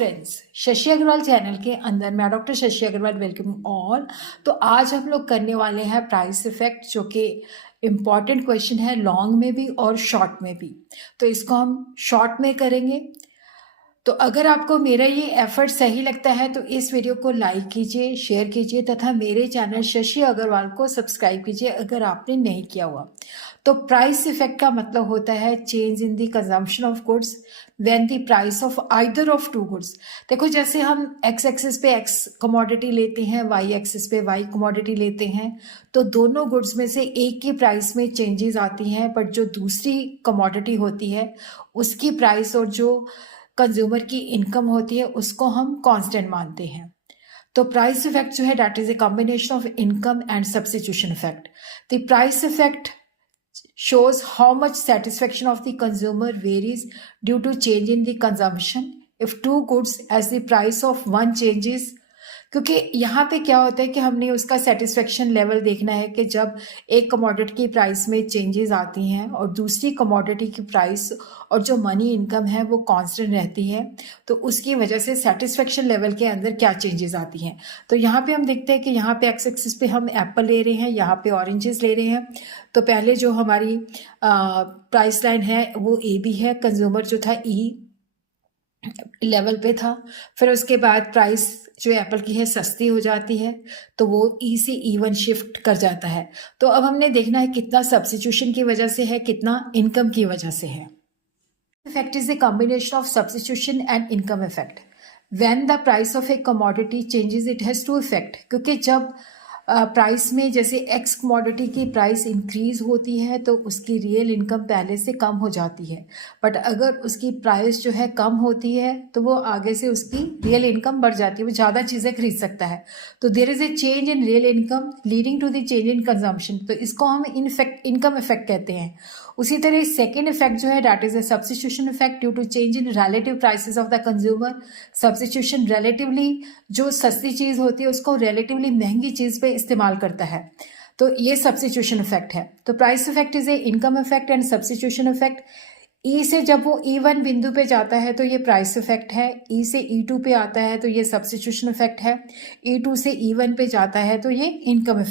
Friends, Shashi Agarwal channel के अंदर मैं doctor Shashi Agarwal welcome all. तो आज हम लोग करने वाले हैं प्राइस इफेक्ट, जो कि इम्पॉर्टेंट क्वेश्चन है लॉन्ग में भी और शॉर्ट में भी। तो इसको हम शॉर्ट में करेंगे। तो अगर आपको मेरा ये एफर्ट सही लगता है तो इस वीडियो को लाइक कीजिए, शेयर कीजिए तथा मेरे चैनल शशि अग्रवाल को सब्सक्राइब कीजिए अगर आपने नहीं किया हुआ। तो प्राइस इफेक्ट का मतलब होता है change in the consumption of goods when the price of either of two goods. देखो, जैसे हम एक्स एक्सिस पे एक्स कमोडिटी लेते हैं, वाई एक्सिस पे वाई कमोडिटी लेते हैं, तो दोनों गुड्स में से एक की प्राइस में चेंजेस आती हैं, बट जो दूसरी कमोडिटी होती है उसकी प्राइस और जो कंज्यूमर की इनकम होती है उसको हम कांस्टेंट मानते हैं। तो प्राइस इफेक्ट जो है that is a combination of income and substitution effect. The price effect shows how much satisfaction of the consumer varies due to change in the consumption if two goods as the price of one changes। क्योंकि यहाँ पे क्या होता है कि हमने उसका satisfaction level देखना है कि जब एक कमोडिटी की प्राइस में चेंजेस आती हैं और दूसरी कमोडिटी की प्राइस और जो मनी इनकम है वो कांस्टेंट रहती है, तो उसकी वजह से सेटिस्फेक्शन लेवल के अंदर क्या चेंजेस आती हैं। तो यहाँ पे हम देखते हैं कि यहाँ पे एक्स एक्सिस पे हम एप्पल ले रहे हैं, यहाँ पे ऑरेंजेस ले रहे हैं। तो पहले जो हमारी प्राइस लाइन है वो ए बी है, कंज्यूमर जो था ई लेवल पे था। फिर उसके बाद प्राइस जो एप्पल की है सस्ती हो जाती है, तो वो ई से E1 शिफ्ट कर जाता है। तो अब हमने देखना है कितना सब्स्टिट्यूशन की वजह से है, कितना इनकम की वजह से है। Effect is a combination of substitution and income effect. When the price of a commodity changes it has two effect. क्योंकि जब प्राइस में जैसे एक्स कमोडिटी की प्राइस इंक्रीज होती है तो उसकी रियल इनकम पहले से कम हो जाती है, बट अगर उसकी प्राइस जो है कम होती है तो वो आगे से उसकी रियल इनकम बढ़ जाती है, वो ज़्यादा चीज़ें खरीद सकता है। तो there is a change in real income leading to the change in consumption, तो इसको हम इनकम इफेक्ट कहते हैं। उसी तरह सेकेंड इफेक्ट जो है that is a substitution effect due to change in relative prices of the consumer. Substitution relatively जो सस्ती चीज़ होती है उसको रिलेटिवली महंगी चीज़ पे इस्तेमाल करता है, तो ये सब्स्टिट्यूशन इफेक्ट है। तो price effect is a income effect and substitution effect. ई से जब वो E1 बिंदु पे जाता है तो ये प्राइस इफेक्ट है, ई से E2 पे आता है तो ये सब्स्टिट्यूशन इफेक्ट है, E2 से E1 पे जाता है तो ये इनकम इफेक्ट।